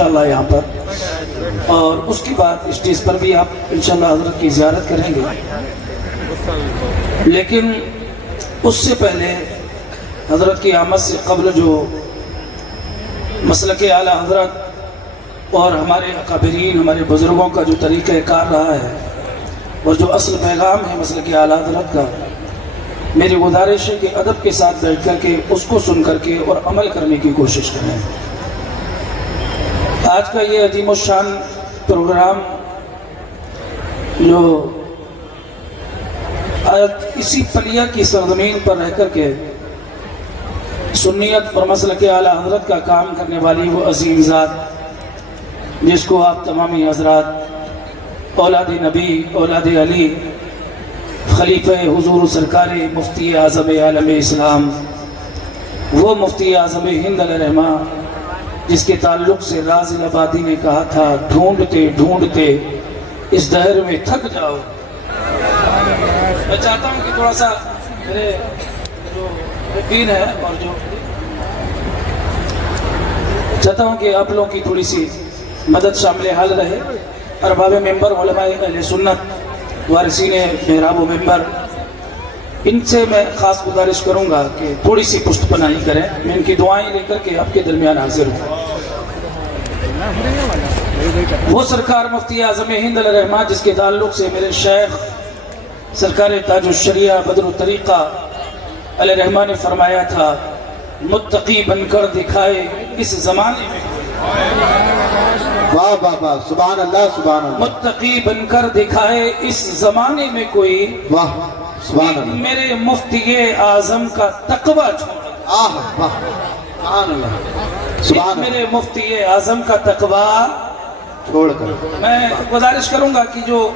انشاءاللہ یہاں پر، اور اس کے بعد اسٹیج پر بھی آپ انشاءاللہ حضرت کی زیارت کریں گے۔ لیکن اس سے پہلے حضرت کی آمد سے قبل جو مسلک اعلیٰ حضرت اور ہمارے اکابرین، ہمارے بزرگوں کا جو طریقہ کار رہا ہے اور جو اصل پیغام ہے مسلک اعلیٰ حضرت کا، میری گزارش ہے کہ ادب کے ساتھ بیٹھ کر کے اس کو سن کر کے اور عمل کرنے کی کوشش کریں۔ آج کا یہ عظیم الشان پروگرام جو اسی پلیا کی سرزمین پر رہ کر کے سنیت اور مسلک اعلیٰ حضرت کا کام کرنے والی وہ عظیم ذات جس کو آپ تمامی حضرات اولاد نبی، اولاد علی، خلیفہ حضور سرکار مفتی اعظم عالم اسلام، وہ مفتی اعظم ہند علیہ رحمہ جس کے تعلق سے راز آبادی نے کہا تھا ڈھونڈتے ڈھونڈتے اس دہر میں تھک جاؤ۔ میں چاہتا ہوں کہ تھوڑا سا میرے جو یقین ہے اور جو چاہتا ہوں کہ آپ لوگوں کی تھوڑی سی مدد شامل حال رہے۔ ارباب ممبر، علماء اہل سنت، وارثین محراب و ممبر، ان سے میں خاص گزارش کروں گا کہ تھوڑی سی پشت پناہی کریں۔ میں ان کی دعائیں لے کر کے آپ کے درمیان حاضر ہوں۔ وہ سرکار مفتی اعظم ہند علیہ رحمہ جس کے تعلق سے میرے شیخ سرکار تاج الشریعہ بدر الطریقہ علیہ رحمہ نے فرمایا تھا، متقی بن کر دکھائے اس زمانے میں، واہ واہ واہ، سبحان اللہ سبحان اللہ، متقی بن کر دکھائے اس زمانے میں کوئی، واہ سبحان اللہ، میرے مفتی اعظم کا تقوی چھوڑ، آہ واہ سبحان اللہ سبحان اللہ، میرے مفتی اعظم کا تقوی چھوڑ کر میں گزارش کروں گا کہ جو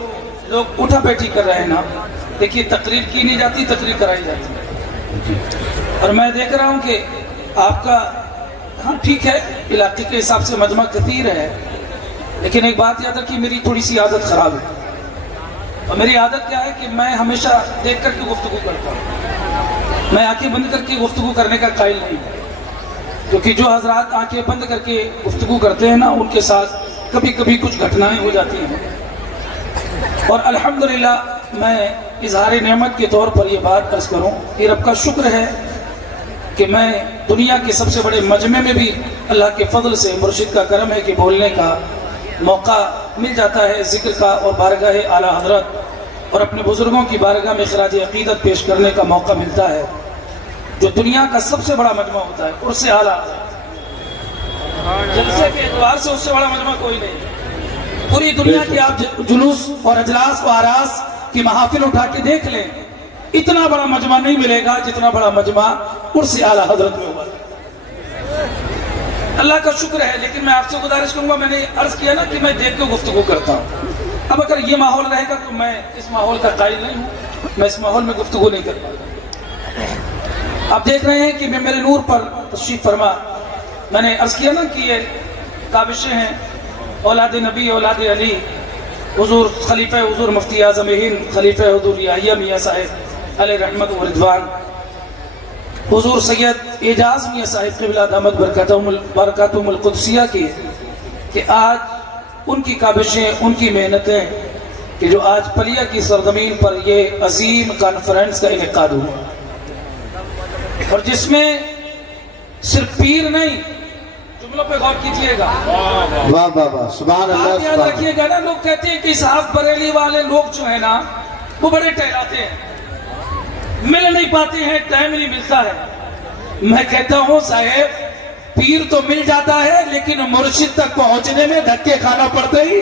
لوگ اٹھا بیٹھی کر رہے ہیں نا، دیکھیے تقریر کی نہیں جاتی، تقریر کرائی جاتی ہے، اور میں دیکھ رہا ہوں کہ آپ کا ہاں ٹھیک ہے علاقے کے حساب سے مجمع کثیر ہے، لیکن ایک بات یاد رکھیے میری تھوڑی سی عادت خراب ہے، اور میری عادت کیا ہے کہ میں ہمیشہ دیکھ کر کے گفتگو کرتا ہوں، میں آنکھیں بند کر کے گفتگو کرنے کا قائل نہیں ہوں، کیونکہ جو حضرات آنکھیں بند کر کے گفتگو کرتے ہیں نا ان کے ساتھ کبھی کبھی کچھ گھٹنائیں ہو جاتی ہیں، اور الحمدللہ میں اظہار نعمت کے طور پر یہ بات عرض کروں کہ رب کا شکر ہے کہ میں دنیا کے سب سے بڑے مجمع میں بھی اللہ کے فضل سے مرشد کا کرم ہے کہ بولنے کا موقع مل جاتا ہے، ذکر کا اور بارگاہ اعلیٰ حضرت اور اپنے بزرگوں کی بارگاہ میں خراج عقیدت پیش کرنے کا موقع ملتا ہے، جو دنیا کا سب سے بڑا مجمع ہوتا ہے، عرس اعلیٰ جلسے کے اعتبار سے اس سے بڑا مجمع کوئی نہیں۔ پوری دنیا کی آپ جلوس اور اجلاس و آراس کی محافل اٹھا کے دیکھ لیں، اتنا بڑا مجمع نہیں ملے گا جتنا بڑا مجمع عرس اعلیٰ حضرت میں ہوا۔ اللہ کا شکر ہے، لیکن میں آپ سے گزارش کروں گا، میں نے عرض کیا نا کہ میں دیکھ کے گفتگو کرتا ہوں، اب اگر یہ ماحول رہے گا تو میں اس ماحول کا قائل نہیں ہوں، میں اس ماحول میں گفتگو نہیں کر پاتا۔ آپ دیکھ رہے ہیں کہ میں میرے نور پر تشریف فرما، میں نے عرض کیا نا کہ یہ کاوشیں ہیں اولاد نبی، اولاد علی، حضور خلیفہ حضور مفتی اعظم ہند، خلیفہ حضور یحییٰ میاں صاحب علیہ رحمت و رضوان، حضور سید اعجاز میاں صاحب قبلہ دامت برکاتہم القدسیہ کی، کہ آج ان کی کاوشیں، ان کی محنتیں، کہ جو آج پلیا کی سرزمین پر یہ عظیم کانفرنس کا انعقاد ہوا، اور جس میں صرف پیر نہیں، جملوں پہ غور کیجئے گا، واہ واہ واہ سبحان اللہ آپ یاد سبحان رکھیے گا نا، لوگ کہتے ہیں کہ صاحب بریلی والے لوگ جو ہیں نا وہ بڑے ٹہلاتے ہیں، مل نہیں پاتے ہیں، ٹائم نہیں ملتا ہے۔ میں کہتا ہوں صاحب پیر تو مل جاتا ہے لیکن مرشد تک پہنچنے میں دھکے کھانا پڑتے ہی،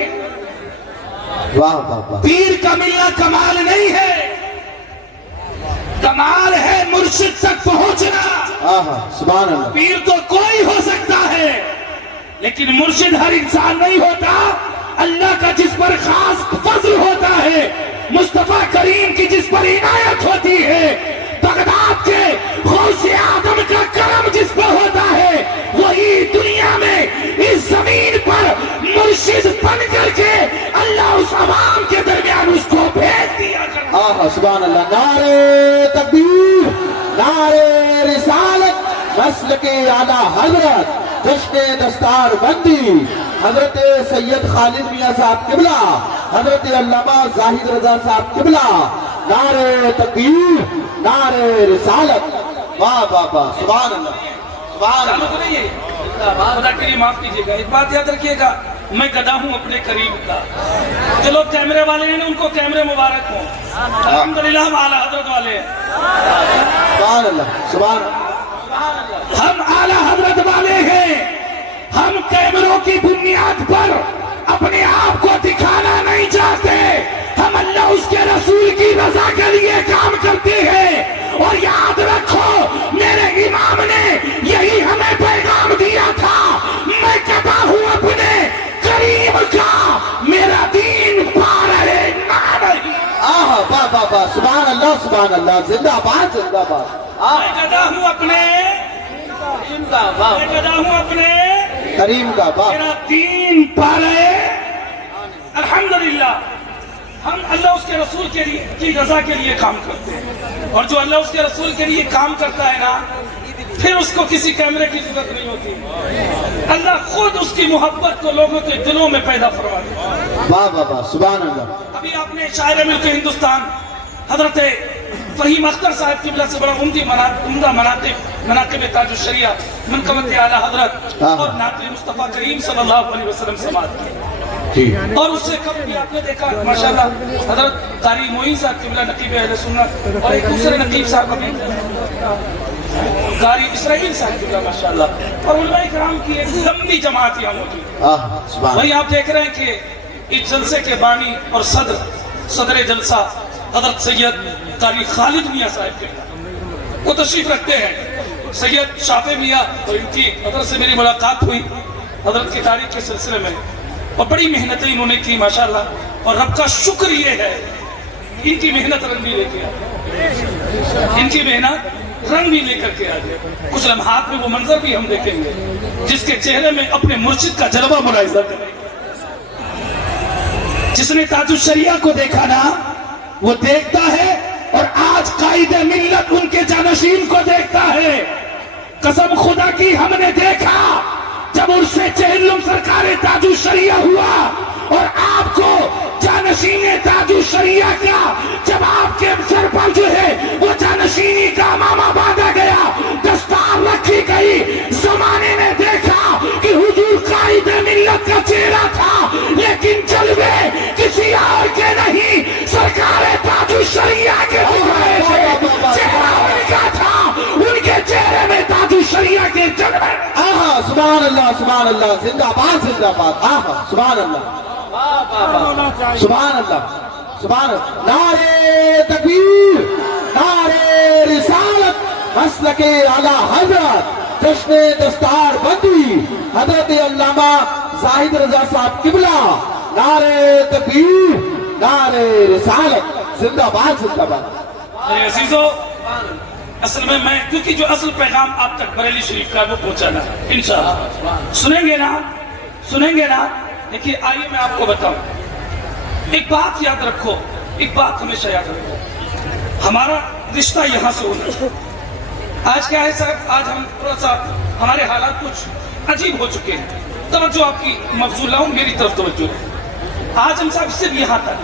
واہ واہ واہ، پیر کا ملنا کمال نہیں ہے، کمال ہے مرشد تک پہنچنا۔ آہا سبحان اللہ، پیر تو کوئی ہو سکتا ہے لیکن مرشد ہر انسان نہیں ہوتا، اللہ کا جس پر خاص فضل ہوتا ہے، مصطفیٰ کریم کی جس پر عنایت ہوتی ہے، بغداد کے غوث آدم کا کرم جس پر ہوتا ہے، وہی دنیا میں اس زمین پر مرشد بن کر کے اللہ اس عوام کے درمیان اس کو بھیج دیا کرتا ہے۔ آہا سبحان اللہ، نعرے تکبیر، نعرے رسالت، مسلک اعلیٰ حضرت، جشن دستار بندی، حضرت سید خالد میاں صاحب قبلہ، حضرت علامہ زاہد رضا صاحب قبلہ، نعرہ تکبیر، نعرہ رسالت، واہ واہ واہ، سبحان اللہ سبحان اللہ۔ خدا کے لیے معاف کیجیے گا، ایک بات یاد رکھیے گا، میں گدا ہوں اپنے قریب کا۔ جو لوگ کیمرے والے ہیں ان کو کیمرے مبارک ہوں، الحمدللہ ہم اعلیٰ حضرت والے ہیں، سبحان اللہ سبحان اللہ۔ ہم اعلیٰ حضرت والے ہیں۔ ہم کیمروں کی بنیاد پر اپنے آپ کو دکھانا نہیں چاہتے، ہم اللہ اس کے رسول کی رضا کے لیے کام کرتے ہیں۔ اور یاد رکھو میرے امام نے یہی ہمیں پیغام دیا تھا، میں کہتا ہوں اپنے کریم کا، میرا دین پا رہے نہ نہیں۔ واہ واہ واہ، سبحان اللہ سبحان اللہ، زندہ باد زندہ باد۔ میں گدا ہوں اپنے کریم کا، واہ، میرا دین پا رہے الحمدللہ۔ ہم اللہ اس کے رسول کے لیے کی رضا کے لیے کام کرتے ہیں، اور جو اللہ اس کے رسول کے لیے کام کرتا ہے نا، پھر اس کو کسی کیمرے کی ضرورت نہیں ہوتی، اللہ خود اس کی محبت کو لوگوں کے دلوں میں پیدا فرما دیتا ہے۔ واہ واہ واہ، سبحان اللہ۔ ابھی آپ نے شاعر ملک ہندوستان حضرت فہیم اختر صاحب قبلہ سے بڑا عمدہ مناقب تاج الشریعہ منقبت اعلیٰ حضرت اور نعت مصطفیٰ کریم صلی اللہ علیہ وسلم سماعت کی، اور اس سے قبل بھی آپ نے دیکھا ماشاءاللہ حضرت قاری معین صاحب قبلہ نقیب اہل سنت، اور ایک دوسرے نقیب صاحب ابھی قاری اسرائیل صاحب قبلہ ماشاءاللہ، اور علماء کرام کی ایک لمبی جماعت یہاں موجود ہے۔ وہی آپ دیکھ رہے ہیں کہ اس جلسے کے بانی اور صدر جلسہ حضرت سید قاری خالد میاں صاحب کے وہ تشریف رکھتے ہیں۔ سید شافع میاں، اور ان کی حضرت سے میری ملاقات ہوئی حضرت کی تاریخ کے سلسلے میں، اور بڑی محنتیں انہوں نے کی ماشاءاللہ، اور رب کا شکر یہ ہے ان کی محنت رنگ بھی لے کے آ گئے۔ کچھ لمحات میں وہ منظر بھی ہم دیکھیں گے جس کے چہرے میں اپنے مرشد کا جلوہ ملاحظہ کریں گے۔ جس نے تاج الشریعہ کو دیکھا نا وہ دیکھتا ہے، اور آج قائد ملت ان کے جانشین کو دیکھتا ہے۔ قسم خدا کی ہم نے دیکھا جب ان سے چہلم سرکار تاج الشریعہ ہوا، اور آپ کو جانشین تاج الشریعہ کا جب آپ کے سر پر جو ہے وہ جانشینی کا امامہ باندھا گیا، دستار رکھی گئی، زمانے نے دیکھا کہ حضور قائد ملت کا چہرہ تھا، لیکن جلوے کسی اور کے نہیں، سرکار تاج الشریعہ کے چہرے تھے، چہرہ ان کا تھا، ان کے چہرے میں تاج الشریعہ کے جلوے۔ سبحان اللہ سبحان اللہ، زندہ باد زندہ باد، سبحان اللہ سبحان اللہ سبحان اللہ۔ نعرہ تکبیر، نعرہ رسالت، مسلک اعلیٰ حضرت، جشن دستار بندی حضرت علامہ زاہد رضا صاحب قبلہ، نعرہ تکبیر، نعرہ رسالت، زندہ باد زندہ باد۔ میرے عزیزو، اصل میں کیونکہ جو اصل پیغام آپ تک بریلی شریف کا وہ پہنچانا ہے انشاءاللہ، سنیں گے نا۔ دیکھیے آئیے میں آپ کو بتاؤں، ایک بات یاد رکھو، ایک بات ہمیشہ یاد رکھو، ہمارا رشتہ یہاں سے ہونا ہے۔ آج کیا ہے صاحب، آج ہم تھوڑا سا ہمارے حالات کچھ عجیب ہو چکے ہیں، توجہ آپ کی مبذول ہوں، میری طرف توجہ ہے۔ آج ہم صاحب صرف یہاں تک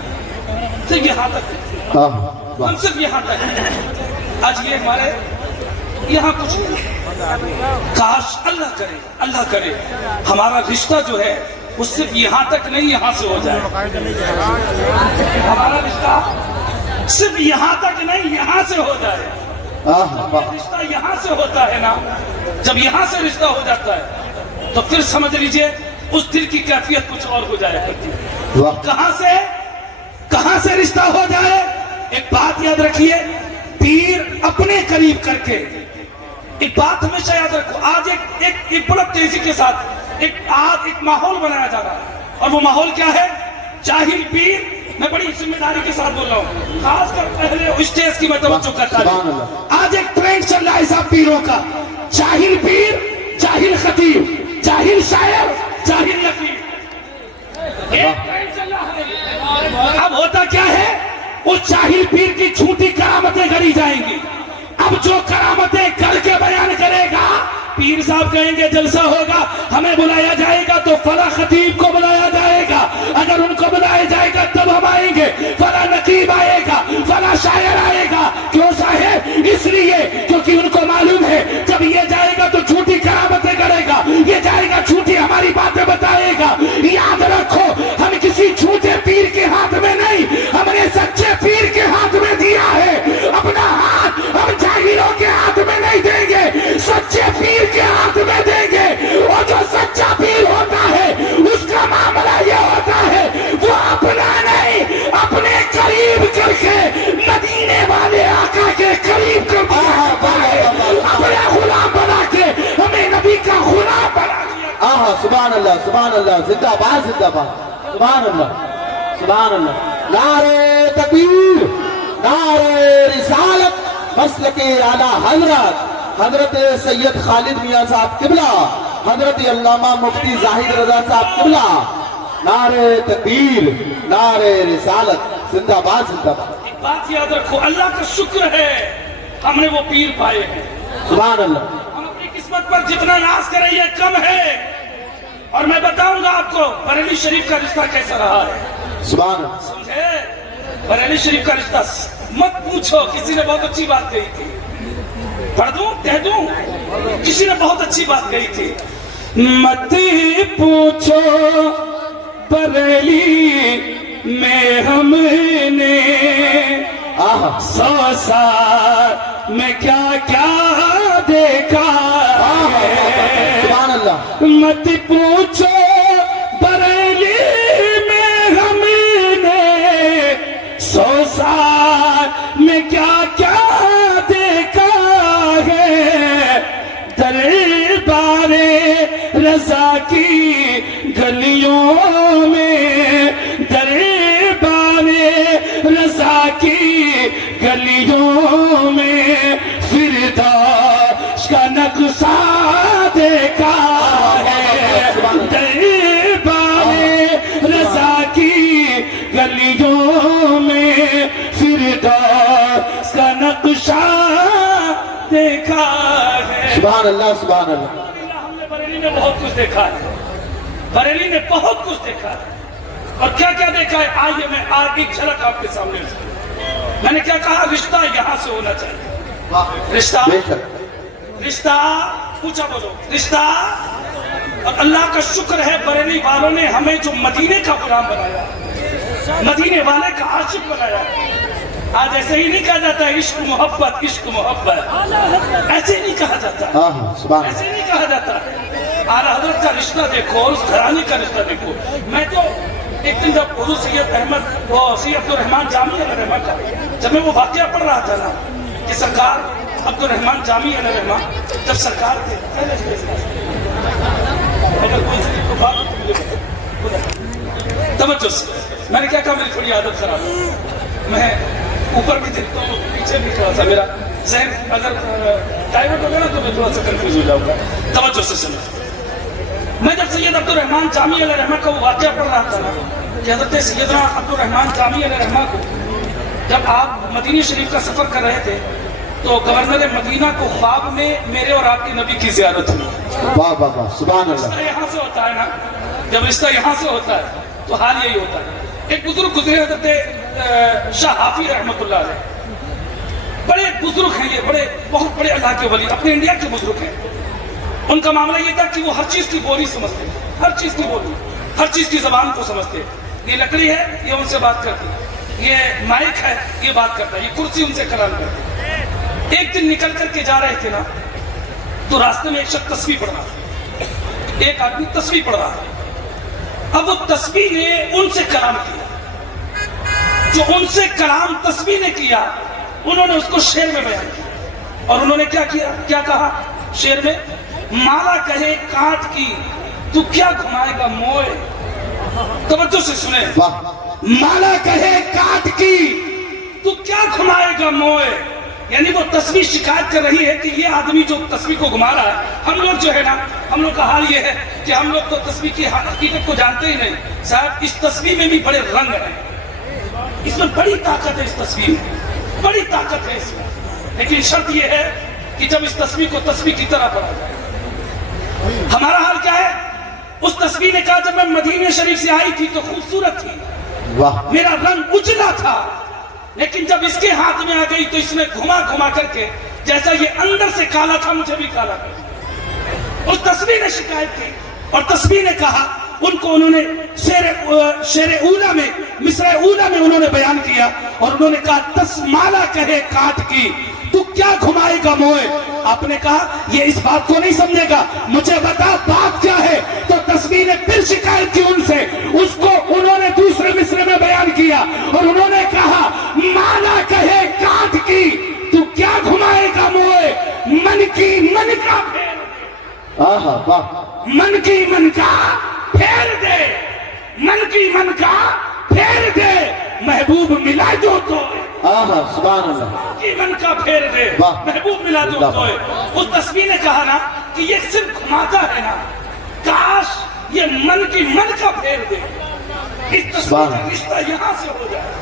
ہم صرف یہاں تک آج یہ ہمارے یہاں کچھ نہیں۔ کاش اللہ کرے ہمارا رشتہ جو ہے وہ صرف یہاں تک نہیں، یہاں سے ہو جائے۔ ہمارا رشتہ صرف یہاں تک نہیں، یہاں سے ہو جائے۔ رشتہ یہاں سے ہوتا ہے نا، جب یہاں سے رشتہ ہو جاتا ہے تو پھر سمجھ لیجئے اس دل کی کیفیت کچھ اور ہو جائے کرتی ہے۔ کہاں سے رشتہ ہو جائے؟ ایک بات یاد رکھیے، پیر اپنے قریب کر کے، ایک بات ہمیشہ یاد رکھو، آج ایک بڑا تیزی کے ساتھ ایک ماحول بنایا جا رہا ہے، اور وہ ماحول کیا ہے؟ جاہل پیر، میں بڑی ذمہ داری کے ساتھ بول رہا ہوں، خاص کر پہلے اسٹیج کی میں توجہ کرتا ہوں۔ آج ایک ٹرینڈ چل رہا ہے صاحب پیروں کا، جاہل پیر، جاہل خطیب، جاہل شاعر، جاہل نقیب، ایک ٹرینڈ چل رہا ہے۔ اب ہوتا کیا ہے، اس جاہل پیر کی جھوٹی کرامتیں گڑی جائیں گی۔ اب جو کرامتیں گڑ کے بیان کرے گا پیر صاحب کہیں گے جلسہ ہوگا ہمیں بلایا جائے گا تو فلاں خطیب کو بلایا جائے گا، اگر ان کو بلایا جائے گا تب ہم آئیں گے، فلاں نقیب آئے گا، فلاں شاعر آئے گا۔ کیوں صاحب؟ اس لیے کیونکہ ان کو معلوم ہے جب یہ جائے گا تو جھوٹی کرامتیں کرے گا، یہ جائے گا جھوٹی ہماری باتیں بتائے گا۔ یاد رکھو ہم کسی جھوٹے پیر کے ہاتھ میں نہیں، ہم نے سچے پیر کے ہاتھ میں دیا ہے۔ اپنا ہاتھ ہم جاہلوں کے ہاتھ میں نہیں دیں گے، سچے پیر کے ہاتھ میں دیں گے۔ اور جو سچا پیر ہوتا ہے اس کا معاملہ یہ ہوتا ہے وہ اپنا نہیں اپنے قریب کر کے مدینے والے آقا کے قریب کر کے اپنا غلام بنا کے ہمیں نبی کا غلام بنا دیا۔ آہا سبحان اللہ سبحان اللہ، زندہ باد زندہ باد، سبحان اللہ سبحان اللہ۔ نعرہ تکبیر، نعرہ رسالت، مسلک اعلیٰ حضرت حضرت سید خالد میاں صاحب قبلہ، حضرت علامہ مفتی زاہد رضا صاحب قبلہ، نعرہ تکبیر، نعرہ رسالت، زندہ باد زندہ باد۔ ایک بات یاد رکھو، اللہ کا شکر ہے ہم نے وہ پیر پائے ہیں۔ سبحان اللہ۔ ہم اپنی قسمت پر جتنا ناز کریں یہ کم ہے۔ اور میں بتاؤں گا آپ کو بریلی شریف کا رشتہ کیسا رہا ہے، سبحان اللہ۔ سمجھے؟ بریلی شریف کا رشتہ مت پوچھو، کسی نے بہت اچھی بات کہی تھی، پڑھ دوں کہہ دوں، کسی نے بہت اچھی بات کہی تھی، مت پوچھو بریلی میں ہم نے آہا 100 سال میں کیا کیا دیکھا ہے۔ سبحان اللہ۔ مت پوچھو بریلی میں ہم نے 100 سال میں کیا کیا دیکھا ہے۔ دربار رضا کی گلیوں میں، دربار رضا کی گلیوں میں فردوس کا نقشہ دیکھا ہے۔ دربار رضا کی گلیوں میں فردوس کا نقشہ دیکھا ہے۔ سبحان اللہ سبحان اللہ۔ ہم نے بریلی میں بہت کچھ دیکھا ہے، بریلی نے بہت کچھ دیکھا ہے۔ اور کیا کیا دیکھا ہے آئیے میں آگے جھلک آپ کے سامنے سے۔ میں نے کیا کہا؟ رشتہ یہاں سے ہونا چاہیے، رشتہ بے شک۔ رشتہ پوچھا بولو رشتہ۔ اور اللہ کا شکر ہے بریلی والوں نے ہمیں جو مدینے کا غلام بنایا، مدینے والے کا عاشق بنایا۔ آج ایسے ہی نہیں کہا جاتا ہے عشق محبت عشق محبت، ایسے نہیں کہا جاتا، آہا سبحان اللہ۔ ایسے نہیں کہا جاتا۔ اعلیٰ حضرت کا رشتہ دیکھو اور اس گھرانے کا رشتہ دیکھو۔ میں تو ایک دن جب حضور سید احمد وہ سید عبدالرحمن جامی علیہ رحمہ کا جب میں وہ واقعہ پڑھ رہا تھا نا کہ سرکار عبدالرحمن جامی علیہ رحمہ جب سرکار تھے توجہ سے، میں نے کیا کہا میری تھوڑی عادت خراب ہے، میں اوپر بھی دیکھتا ہوں پیچھے بھی تھوڑا سا میرا ذہن اگر ڈائیورٹ ہوگا نا تو میں تھوڑا سا کنفیوز ہو جاؤں گا۔ توجہ سے سنیں، میں جب سید عبدالرحمن جامی علیہ رحمہ کا وہ واقعہ پڑھ رہا تھا نا کہ حضرت سیدنا عبدالرحمن جامی علیہ رحمہ کو جب آپ مدینہ شریف کا سفر کر رہے تھے تو گورنر مدینہ کو خواب میں میرے اور آپ کے نبی کی زیارت ہوئی۔ واہ واہ واہ سبحان اللہ۔ رشتہ یہاں سے ہوتا ہے نا، جب رشتہ یہاں سے ہوتا ہے تو حال یہی ہوتا ہے۔ ایک بزرگ گزرے حضرت شاہ حافظ رحمۃ اللہ علیہ، بڑے بزرگ ہیں یہ، بہت بڑے اللہ کے ولی، اپنے انڈیا کے بزرگ ہیں۔ ان کا معاملہ یہ تھا کہ وہ ہر چیز کی بولی سمجھتے، ہر چیز کی بولی، ہر چیز کی زبان کو سمجھتے۔ یہ لکڑی ہے یہ ان سے بات کرتی، یہ مائک ہے یہ بات کرتا ہے، یہ کرسی ان سے کلام کرتی۔ ایک دن نکل کر کے جا رہے تھے نا تو راستے میں ایک شخص تسبیح پڑھ رہا تھا، ایک آدمی تسبیح پڑھ رہا تھا۔ اب وہ تسبیح نے ان سے کلام کیا، جو ان سے کلام تسبیح نے کیا انہوں نے اس کو شعر میں بیان کیا۔ اور انہوں نے کیا کیا، کیا کہا شعر میں؟ مالا کہے کانٹ کی تو کیا گھمائے گا موئے۔ توجہ سے سنیں، مالا کہے کانٹ کی تو کیا گھمائے گا موئے، یعنی وہ تسبیح شکایت کر رہی ہے کہ یہ آدمی جو تسبیح کو گھما رہا ہے، ہم لوگ جو ہے نا، ہم لوگ کا حال یہ ہے کہ ہم لوگ تو تسبیح کی حقیقت کو جانتے ہی نہیں۔ صاحب اس تسبیح میں بھی بڑے رنگ ہیں، اس میں بڑی طاقت ہے، اس تسبیح میں بڑی طاقت ہے اس میں، لیکن شرط یہ ہے کہ جب اس تسبیح کو تسبیح کی طرح پڑھا جائے، ہمارا حال کیا ہے؟ اس تصویر نے کہا جب میں مدینہ شریف سے آئی تھی تو خوبصورت تھی، واہ میرا رنگ اجلا تھا، لیکن جب اس کے ہاتھ میں آ گئی تو اس نے گھما گھما کر کے جیسا یہ اندر سے کالا تھا مجھے بھی کالا کر۔ اس تصویر نے شکایت کی اور تصویر نے کہا، ان کو انہوں نے شعر اولا میں، مصرع اولا میں انہوں نے بیان کیا اور انہوں نے کہا تسمالا کہے کاٹ کی تو کیا گھمائے گا موئے۔ آپ نے کہا یہ اس بات کو نہیں سمجھے گا، مجھے بتا بات کیا ہے۔ تو تصویر نے پھر شکایت کی ان سے، اس کو انہوں نے دوسرے مصرع میں بیان کیا اور انہوں نے کہا مالا کہے کاٹ کی تو کیا گھمائے گا موئے، من کی من کا پھیر دے، آہا واہ، من کی من کا پھیر دے، من کی من کا پھیر دے، محبوب ملا جو تو آہا سبحان اللہ، کی من کا پھیر دے، واہ، محبوب ملا جو تو ہے۔ اس تصویر نے کہا نا کہ یہ صرف گھماتا ہے نا، کاش یہ من کی من کا پھیر دے، اس تصویر کا رشتہ یہاں سے ہو جائے۔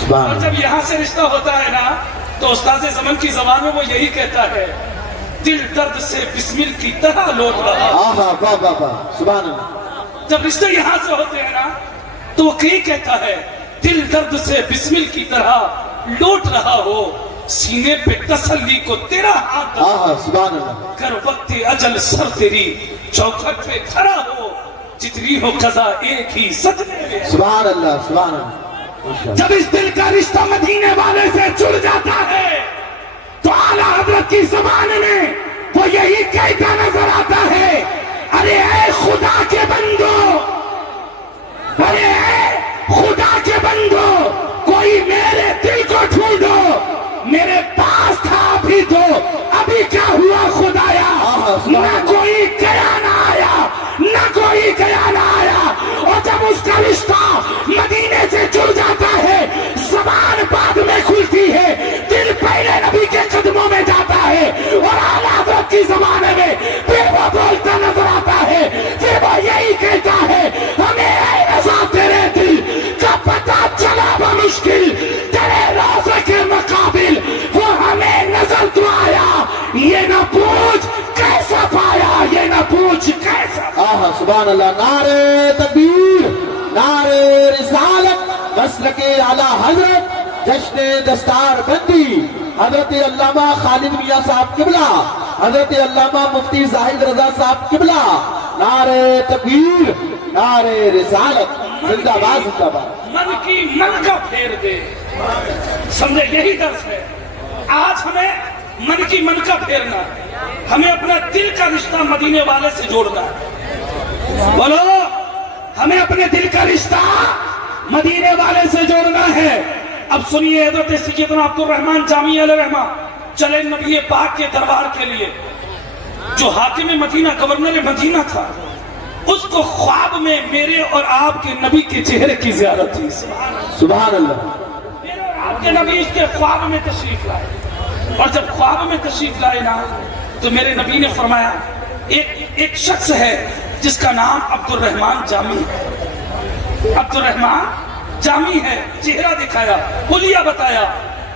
سبحان اور اللہ، جب یہاں سے رشتہ ہوتا ہے نا تو استاد زمن کی زبان میں وہ یہی کہتا ہے، دل درد سے بسمل کی طرح لوٹ رہا۔ آہا واہ واہ واہ سبحان اللہ، جب رشتے یہاں سے ہوتے ہیں نا تو وہ کہیں کہتا ہے دل درد سے بسمل کی طرح لوٹ رہا ہو، سینے پہ تسلی کو تیرا ہاتھ آہا سبحان اللہ، کر وقت اجل سر تیری چوکھٹ پہ کھڑا ہو، جتنی ہو قضا ایک ہی صدمے میں۔ سبحان اللہ سبحان اللہ، ماشاءاللہ، جب اس دل کا رشتہ مدینے والے سے جڑ جاتا ہے تو اعلیٰ حضرت کی زبان میں وہ یہی کہتا نظر آتا ہے، ارے اے خدا کے بندو، ارے اے خدا کے بندو، کوئی میرے دل کو ڈھونڈو، میرے پاس تھا ابھی تو ابھی کیا ہوا خدایا، نہ کوئی گیا نہ آیا، نہ کوئی گیا نہ آیا۔ اور جب اس کا رشتہ مدینے سے جڑ جاتا ہے زبان بعد میں کھلتی ہے، دل پہلے نبی کے قدموں میں جاتا ہے اور اعلیٰ حضرت کی زمانے میں پھر وہ بولتا نظر آتا ہے، پھر وہ یہی کہتا ہے ہمیں اے رضا تیرے دل کا پتہ چلا بمشکل، تیرے روضے کے مقابل وہ ہمیں نظر تو آیا، یہ نہ پوچھ کیسا پایا، یہ نہ پوچھ کیسا۔ آہا سبحان اللہ، نعرہ تکبیر، نعرہ رسالت، مسلک اعلیٰ حضرت، جشن دستار بندی حضرت علامہ خالد میاں صاحب قبلہ، حضرت علامہ مفتی زاہد رضا صاحب قبلہ، نعرہ تکبیر، نعرہ رسالت، زندہ باد زندہ باد۔ من کی من کا پھیر دے، سمجھے یہی درس ہے۔ آج ہمیں من کی من کا پھیرنا ہے، ہمیں اپنا دل کا رشتہ مدینے والے سے جوڑنا ہے۔ بولو، ہمیں اپنے دل کا رشتہ مدینے والے سے جوڑنا ہے۔ اب سنیے حضرت سیدنا عبد الرحمن جامی علیہ رحمہ چلے نبی پاک کے دربار کے لیے، جو حاکم مدینہ گورنر مدینہ تھا، اس کو خواب میں میرے اور آپ کے نبی کے چہرے کی زیارت تھی۔ سبحان اللہ، میرے اور آپ کے نبی اس کے خواب میں تشریف لائے، اور جب خواب میں تشریف لائے نا تو میرے نبی نے فرمایا ایک شخص ہے جس کا نام عبد الرحمن جامی ہے، عبد الرحمن جامی ہے، چہرہ دکھایا، حلیہ بتایا،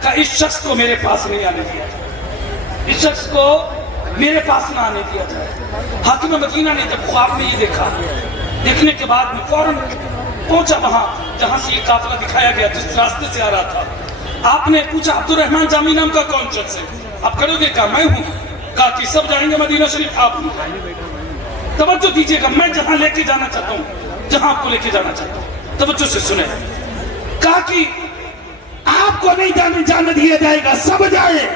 کہ اس شخص کو میرے پاس نہیں آنے دیا جائے، اس شخص کو میرے پاس نہ آنے دیا جائے۔ حاکم مدینہ نے جب خواب میں یہ دیکھا، دیکھنے کے بعد میں فوراً پہنچا وہاں جہاں سے یہ قافلہ دکھایا گیا، جس راستے سے آ رہا تھا۔ آپ نے پوچھا عبد الرحمن جامی نام کا کون شخص ہے؟ آپ کھڑے ہو گئے، کہا میں ہوں۔ کہا کہ سب جائیں گے مدینہ شریف، آپ نہیں جائیں گے۔ توجہ دیجیے گا، میں جہاں لے کے جانا چاہتا ہوں، جہاں آپ کو لے کے جانا چاہتا ہوں، توجہ سے سنیں۔ کہا کہ آپ کو نہیں جانے دیا جائے گا، سب جائے۔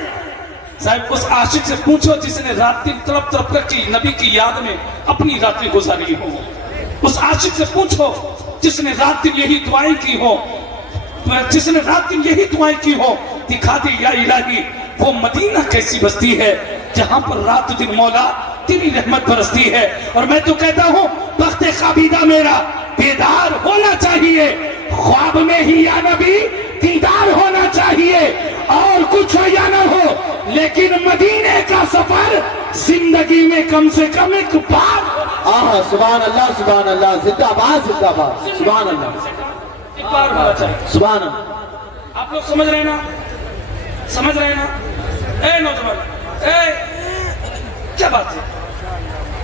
صاحب اس عاشق سے پوچھو جس نے رات دن تڑپ تڑپ کر کی نبی کی یاد میں اپنی راتیں گزاری ہو، اس عاشق سے پوچھو جس نے رات دن یہی دعائیں کی ہو، جس نے رات دن یہی دعائیں کی ہو، دکھا دے یا الہی وہ مدینہ کیسی بستی ہے جہاں پر رات دن مولا تیری رحمت برستی ہے۔ اور میں تو کہتا ہوں بخت خوابیدہ میرا بیدار ہونا چاہیے، خواب میں ہی یا نبی دیدار ہونا چاہیے، اور کچھ ہو یا نہ ہو لیکن مدینے کا سفر زندگی میں کم سے کم ایک بار۔ آہا سبحان اللہ سبحان اللہ، زندہ باد زندہ باد، سبحان اللہ، ایک بار ہونا چاہیے۔ سبحان اللہ، آپ لوگ سمجھ رہے ہیں نا، سمجھ رہے ہیں نا؟ اے نوجوان، اے کیا بات ہے؟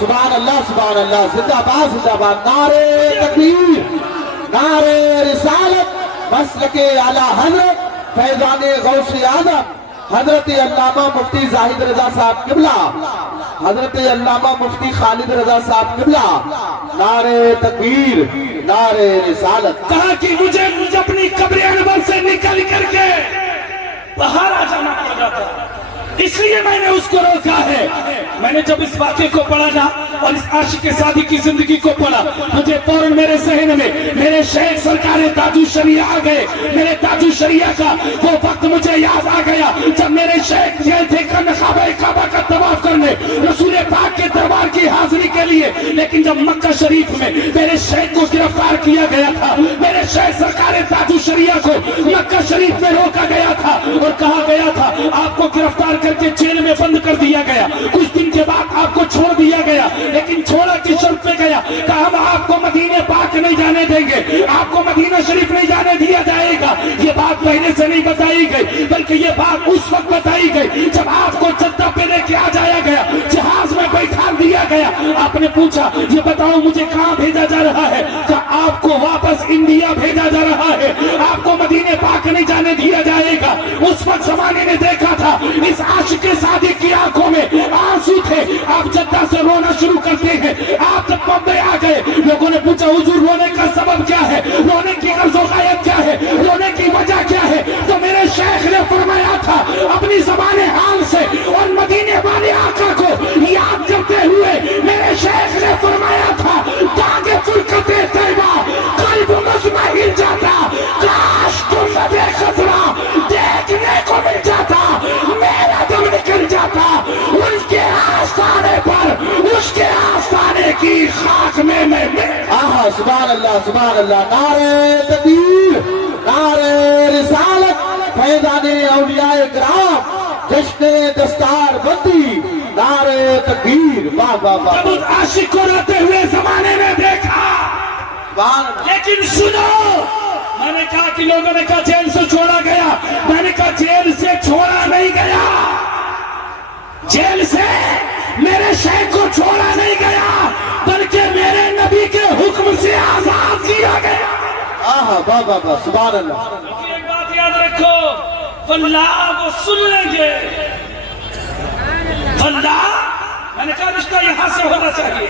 سبحان اللہ زندہ باد نعرے تکبیر نعرے رسالت مسلک اعلی حضرت فیضان غوث اعظم حضرت علامہ مفتی زاہد رضا صاحب قبلہ حضرت علامہ مفتی خالد رضا صاحب قبلہ نعرے تکبیر نعرے رسالت کہا کہ مجھے اپنی قبر انور سے نکل کر کے باہر آ جانا پڑا تھا، اس لیے میں نے اس کو روکا ہے۔ میں نے جب اس واقعے کو پڑھا نا اور اس عاشق سعدی کی زندگی کو پڑھا، مجھے فوراً میرے ذہن میں میرے شیخ سرکار تاج الشریعہ آ گئے۔ میرے تاج الشریعہ کا وہ وقت مجھے یاد آ گیا جب میرے شیخ گئے تھے کعبہ کا طواف کرنے رسول پاک کے دربار کی حاضری کے لیے، لیکن جب مکہ شریف میں میرے شیخ کو گرفتار کیا گیا تھا، میرے شیخ سرکار تاج الشریعہ کو مکہ شریف میں روکا گیا تھا اور کہا گیا تھا آپ کو گرفتار کر کے جیل میں بند کر دیا گیا، کچھ دن کے بعد آپ کو چھوڑ دیا گیا، لیکن چھوڑا کی شرط پہ گیا کہ ہم آپ کو مدینہ پاک نہیں جانے دیں گے، آپ کو مدینہ شریف نہیں جانے دیا جائے گا۔ یہ بات پہلے سے نہیں بتائی گئی بلکہ یہ بات اس وقت بتائی گئی جب آپ کو جدہ پہ لے کے آ جایا گیا، جہاز میں بیٹھا دیا گیا۔ آپ نے پوچھا یہ بتاؤ مجھے کہاں بھیجا جا رہا ہے؟ کہ آپ کو واپس انڈیا بھیجا جا رہا ہے، آپ کو مدینہ پاک نہیں جانے دیا جائے گا۔ اس وقت زمانے نے دیکھا تھا اس عاشق سعدی کی آنکھوں میں آنسو تھے، آپ جدہ سے رونا شروع کرتے ہیں۔ آپ جب بمبئی آ گئے لوگوں نے پوچھا حضور رونے کا سبب کیا ہے، رونے کی غرض و غایت کیا ہے، رونے کی وجہ کیا ہے؟ تو میرے شیخ نے فرمایا تھا اپنی زبان حال سے اور مدینے والے آقا کو یاد کرتے ہوئے میرے شیخ نے فرمایا تھا داغ فرقت طیبہ قلب مزمحل جاتا، کاش تم بے خزرا دیکھنے کو مل جاتا، میرا دم نکل جاتا ان کے آستانے پر، اس کے آستانے کی خاک میں سبحان اللہ نعرے تکبیر نعرے رسالت فیضان اولیاء کرام جشن دستار بندی نعرے تکبیر واہ واہ واہ۔ جب اس عاشق کو روتے ہوئے زمانے میں دیکھا، لیکن سنو میں نے کہا کہ لوگوں نے کہا جیل سے چھوڑا گیا، میں نے کہا جیل سے چھوڑا نہیں گیا، جیل سے میرے شیخ کو چھوڑا نہیں گیا بلکہ میرے نبی کے حکم سے آزاد کیا گیا۔ سبحان اللہ۔ ایک بات یاد رکھو، واللہ وہ سن لیں گے، واللہ میں نے کہا رشتہ یہاں سے ہونا چاہیے،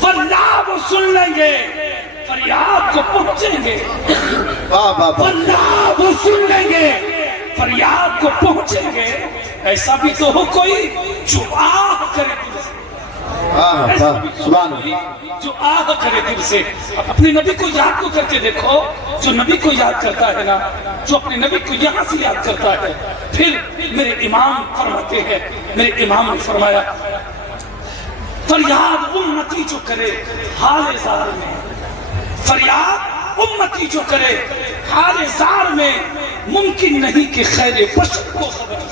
واللہ وہ سن لیں گے، فریاد کو پہنچیں گے، واللہ وہ سن لیں گے، فریاد کو پہنچیں گے۔ ایسا بھی تو ہو کوئی جو آہ کرے دل سے، ایسا بھی تو ہو کوئی جو آہ کرے دل سے۔ اپنے نبی کو یاد تو کر کے دیکھو، جو نبی کو یاد کرتا ہے نا، جو اپنے نبی کو یہاں سے یاد کرتا ہے، پھر میرے امام فرماتے ہیں، میرے امام نے فرمایا فریاد امتی جو کرے حال زار میں، فریاد امتی جو کرے حال زار میں، ممکن نہیں کہ خیر بشر کو خبر۔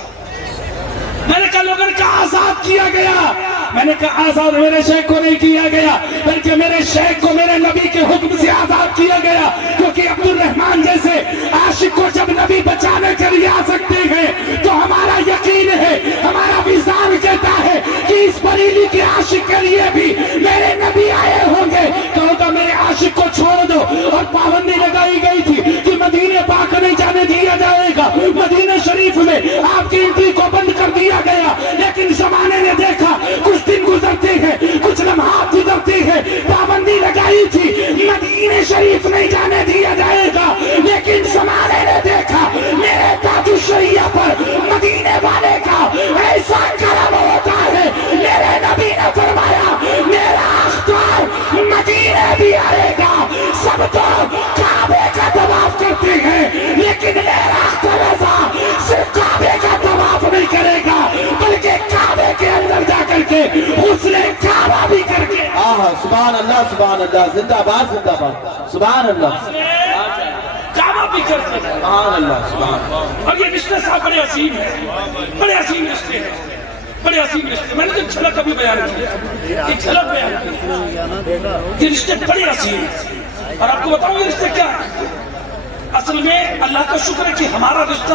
میں نے کہا لوگوں نے کہا آزاد کیا گیا، میں نے کہا آزاد میرے شیخ کو نہیں کیا گیا بلکہ میرے شیخ کو میرے نبی کے حکم سے آزاد کیا گیا، کیونکہ عبد الرحمن جیسے عاشق کو جب نبی بچانے کے لیے آ سکتے ہیں تو ہمارا یقین ہے، ہمارا وجدان کہتا ہے کہ اس بریلی کے عاشق کے لیے بھی میرے نبی آئے ہوں گے۔ کہو گا میرے عاشق کو چھوڑ دو، اور پابندی لگائی گئی تھی کہ مدینہ پاک نہیں جانے دیا جائے گا، مدینہ شریف میں آپ کی انٹری کو بند کر دیا گیا، لیکن زمانے نے دیکھا کچھ دن گزرتے ہیں، کچھ لمحات گزرتے ہیں، پابندی لگائی تھی مدینہ شریف نہیں جانے دیا جائے گا، لیکن زمانے نے دیکھا میرے تاج الشریعہ پر مدینے والے کا ایسا کرم ہوتا ہے، میرے نبی نے فرمایا میرا اختیار مدینے بھی آئے گا، سب تو کعبے کا طواف کرتے ہیں لیکن میرا اختیار صرف کعبے کا طواف نہیں کرے گا بلکہ کعبے کے اندر جا کر کے غسل کعبہ بھی کر کے۔ سبحان اللہ زندہ باد سبحان اللہ کعبہ بھی کر کے۔ سبحان اللہ اور یہ رشتے صاحب بڑے عظیم ہیں، بڑے عظیم رشتے ہیں، بڑے عظیم رشتے۔ میں نے تو جھلک ابھی بیان کیا، ایک جھلک بیان کی، یہ رشتے بڑے عظیم ہیں۔ اور آپ کو بتاؤں یہ رشتے کیا ہیں؟ اصل میں اللہ کا شکر ہے کہ ہمارا رشتہ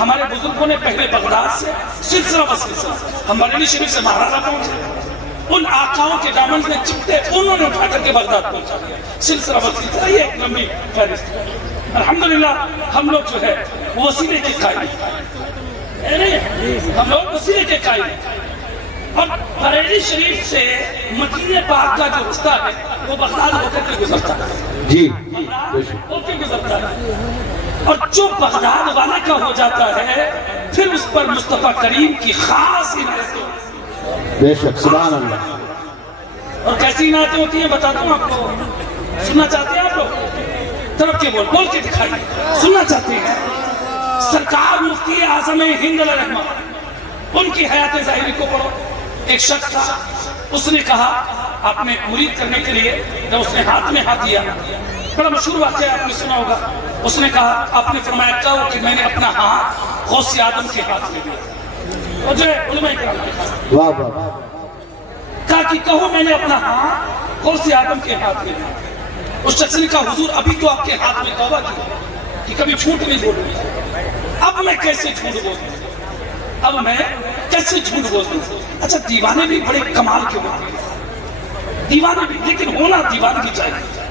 ہمارے بزرگوں نے پہلے بغداد سے سلسلہ بہ سلسلہ ہم بریلی شریف سے مہاراجہ پہنچے، ان آقاؤں کے دامن میں چپتے انہوں نے اٹھا کر کے بغداد پہنچا دیا. سلسلہ وسیلہ یہ ایک لمبی فہرست ہے. الحمدللہ ہم لوگ جو ہے وہ وسیلے کے قائل ہیں. ہم لوگ وسیلے کے قائل ہیں. اور بریلی شریف سے مدینہ پاک کا جو رستہ ہے وہ بغداد ہو کر کے گزرتا ہے. جی ہو کے گزرتا ہے. اور جو بغداد والا کا ہو جاتا ہے پھر اس پر مصطفیٰ کریم کی خاص عنایت ہوتی ہے. بے شک سبحان اللہ. اور کیسی عنایتیں ہوتی ہیں بتاتا ہوں آپ کو. سننا چاہتے ہیں آپ لوگ؟ طرف کے بول کے دکھائیے. سننا چاہتے ہیں؟ سرکار مفتی اعظم ہند علیہ رحمہ ان کی حیات ظاہری کو پڑھو. ایک شخص تھا, اس نے کہا اپنے مرید کرنے کے لیے جب اس نے ہاتھ میں ہاتھ دیا, بڑا مشہور واقعہ آپ نے سنا ہوگا. اس نے کہا, آپ نے فرمایا کہو کہ میں نے اپنا ہاتھ غوث آدم کے ہاتھ میں دیا. اور جو ہے علماء کرام نے کہا, واہ واہ, کہا کہ کہو میں نے اپنا ہاتھ غوث آدم کے ہاتھ میں دیا. اس شخص نے کہا حضور ابھی تو آپ کے ہاتھ میں توبہ کی کہ کبھی جھوٹ نہیں بولوں گا, اب میں کیسے جھوٹ بولوں, اب میں کیسے جھوٹ بولوں. اچھا دیوانے بھی بڑے کمال کے ہوتے ہیں, دیوانے بھی, لیکن ہونا دیوان کی چاہیے.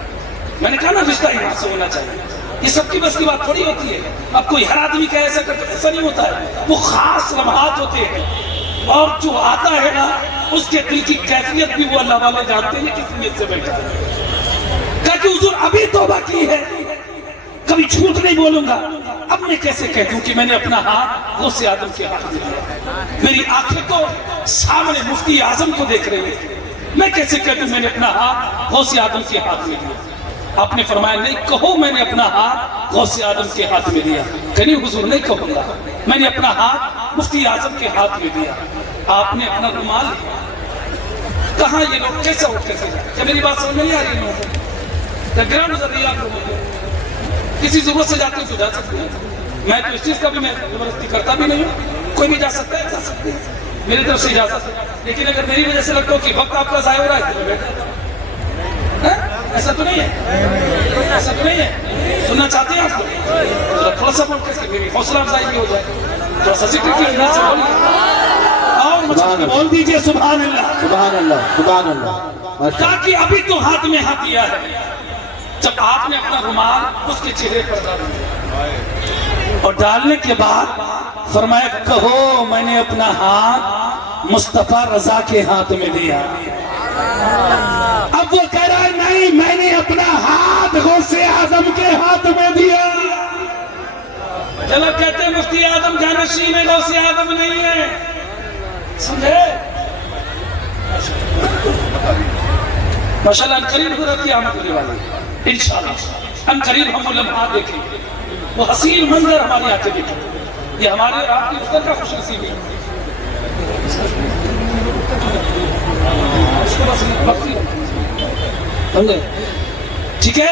میں نے کہا نا رشتہ یہاں سے ہونا چاہیے. یہ سب کی بس کی بات تھوڑی ہوتی ہے. اب کوئی ہر آدمی کا ایسا کرتا ایسا نہیں ہوتا ہے. وہ خاص لمحات ہوتے ہیں اور جو آتا ہے نا اس کے دل کی کیفیت بھی وہ اللہ والے جانتے ہیں کس نیت سے بیٹھا ہے. کہا کہ حضور ابھی توبہ کی ہے, کبھی جھوٹ نہیں بولوں گا. اب میں کیسے کہہ دوں کہ میں نے اپنا ہاتھ غوث آدم کے ہاتھ میں دیا. میری آنکھیں تو سامنے مفتی اعظم کو دیکھ رہی ہیں, میں کیسے کہہ دوں میں نے اپنا ہاتھ غوث آدم کے ہاتھ میں دیا. آپ نے فرمایا نہیں کہو میں نے اپنا ہاتھ غوث آدم کے ہاتھ میں دیا. کہ نہیں حضور نہیں کہوں گا, میں نے اپنا ہاتھ مفتی اعظم کے ہاتھ میں دیا. آپ نے اپنا رومال کہاں, یہ لوگ کیسے اٹھ کیسے جائے, کیا میری بات سمجھ نہیں آ رہی ہے؟ گرام ذریعہ آپ لوگوں کو کسی ضرورت سے جاتے ہیں تو جا سکتے ہیں. میں تو اس چیز کا بھی میں زبردستی کرتا بھی نہیں ہوں, کوئی بھی جا سکتا ہے, جا سکتے ہیں, میری طرف سے اجازت ہے. لیکن اگر میری وجہ سے لگتا ہو کہ وقت آپ کا ضائع ہو رہا ہے تو میں بیٹھ جاتا ہوں. ایسا تو نہیں ہے, ایسا تو نہیں ہے. سننا چاہتے ہیں آپ کو تھوڑا سا بول کے میری حوصلہ افزائی بھی ہو جائے, تھوڑا سا ذکر کی انداز سے بولیے اور مجھے بول دیجئے سبحان اللہ سبحان اللہ سبحان اللہ. تاکہ ابھی تو ہاتھ میں ہاتھ دیا ہے. جب آپ نے اپنا رومال اس کے چہرے پر ڈالا اور ڈالنے کے بعد فرمایا کہو میں نے اپنا ہاتھ مصطفیٰ رضا کے ہاتھ میں دیا. اب وہ کہہ رہا ہے نہیں میں نے اپنا ہاتھ غوث اعظم کے ہاتھ میں دیا. چلو کہتے ہیں مفتی اعظم جانشین ہے, غوث اعظم نہیں ہے. سمجھے ماشاءاللہ ان قریب حضرت کی آمد ہونے والی ہے انشاءاللہ. ان قریب ہم وہ لمحات دیکھیں, وہ حسین منظر ہماری آنکھیں دیکھیں. یہ ہمارے اور آپ کی افطار کا خوش نصیبی ہے. ٹھیک ہے,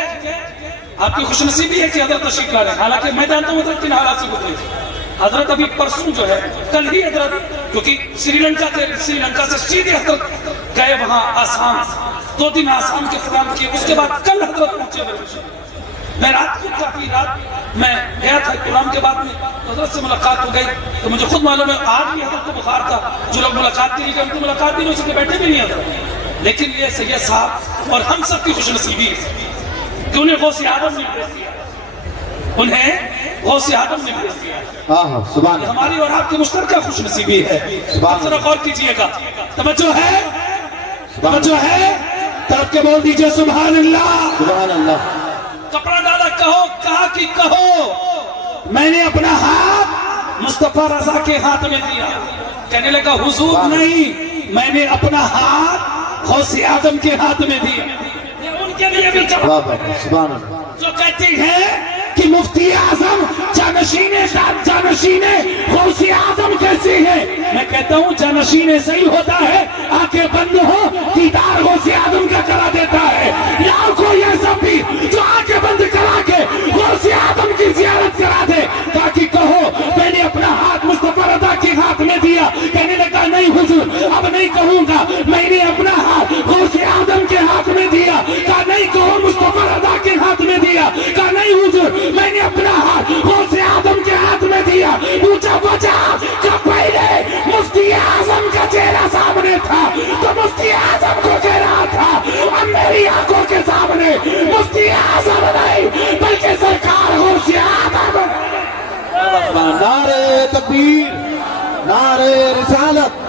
آپ کی خوش نصیبی ہے کہ حضرت تشریف لا رہے ہیں. حالانکہ میں جانتا ہوں حضرت کن حالات سے گزرے تھے. حضرت ابھی پرسوں جو ہے کل ہی حضرت کیونکہ سری لنکا سے سیدھے حضرت گئے وہاں آسام, 2 دن آسام کے پروگرام کیے. اس کے بعد کل حضرت پہنچے. میں رات کو کافی رات میں گیا تھا پروگرام کے بعد میں, حضرت سے ملاقات ہو گئی تو مجھے خود معلوم ہے آج بھی حضرت کو بخار تھا. جو لوگ ملاقات کے لیے ان کی ملاقات بھی نہیں ہو سکے, بیٹھے بھی نہیں حضرت. لیکن یہ سید صاحب اور ہم سب کی خوش نصیبی ہے کہ انہیں غوث آدم نے بھیج دیا, انہیں غوث آدم نے بھیج دیا. سبحان اللہ. ہماری اور آپ کی مشترکہ خوش نصیبی ہے. ذرا غور کیجئے گا. توجہ ہے, توجہ ہے, طرف کے بول دیجئے سبحان اللہ سبحان اللہ. کپڑا ڈالا کہو, کہا کہ کہو میں نے اپنا ہاتھ مصطفیٰ رضا کے ہاتھ میں دیا. کہنے لگا حضور نہیں میں نے اپنا ہاتھ غوث آدم کے ہاتھ میں دیا. یہ ان کے لیے بھی جواب ہے سبحان اللہ. جو کہتے ہیں کہ مفتی اعظم جانشین غوث اعظم کیسے ہیں. میں کہتا ہوں جانشین صحیح ہوتا ہے, آنکھیں بند ہو دیدار غوث اعظم کا کرا دیتا ہے. یا کوئی ایسا بھی جو آنکھیں بند کرا کے غوث اعظم کی زیارت کرا دے تاکہ کہو میں نے اپنا ہاتھ مصطفیٰ رضا کے ہاتھ میں دیا. کہنے لگا نہیں حضور اب نہیں کہوں گا, میں نے اپنا ہاتھ غوث اعظم کے ہاتھ میں دیا. کہا نہیں کہو مصطفیٰ رضا کے ہاتھ میں دیا. کہا نہیں حضور میں نے اپنا ہاتھ غوث اعظم کے ہاتھ میں دیا. پوچھا وجہ کہ پہلے مفتی اعظم کا چہرہ سامنے تھا تو مفتی مفتی اعظم نہیں بلکہ سرکار غوث اعظم. نعرہ تکبیر، نعرہ رسالت.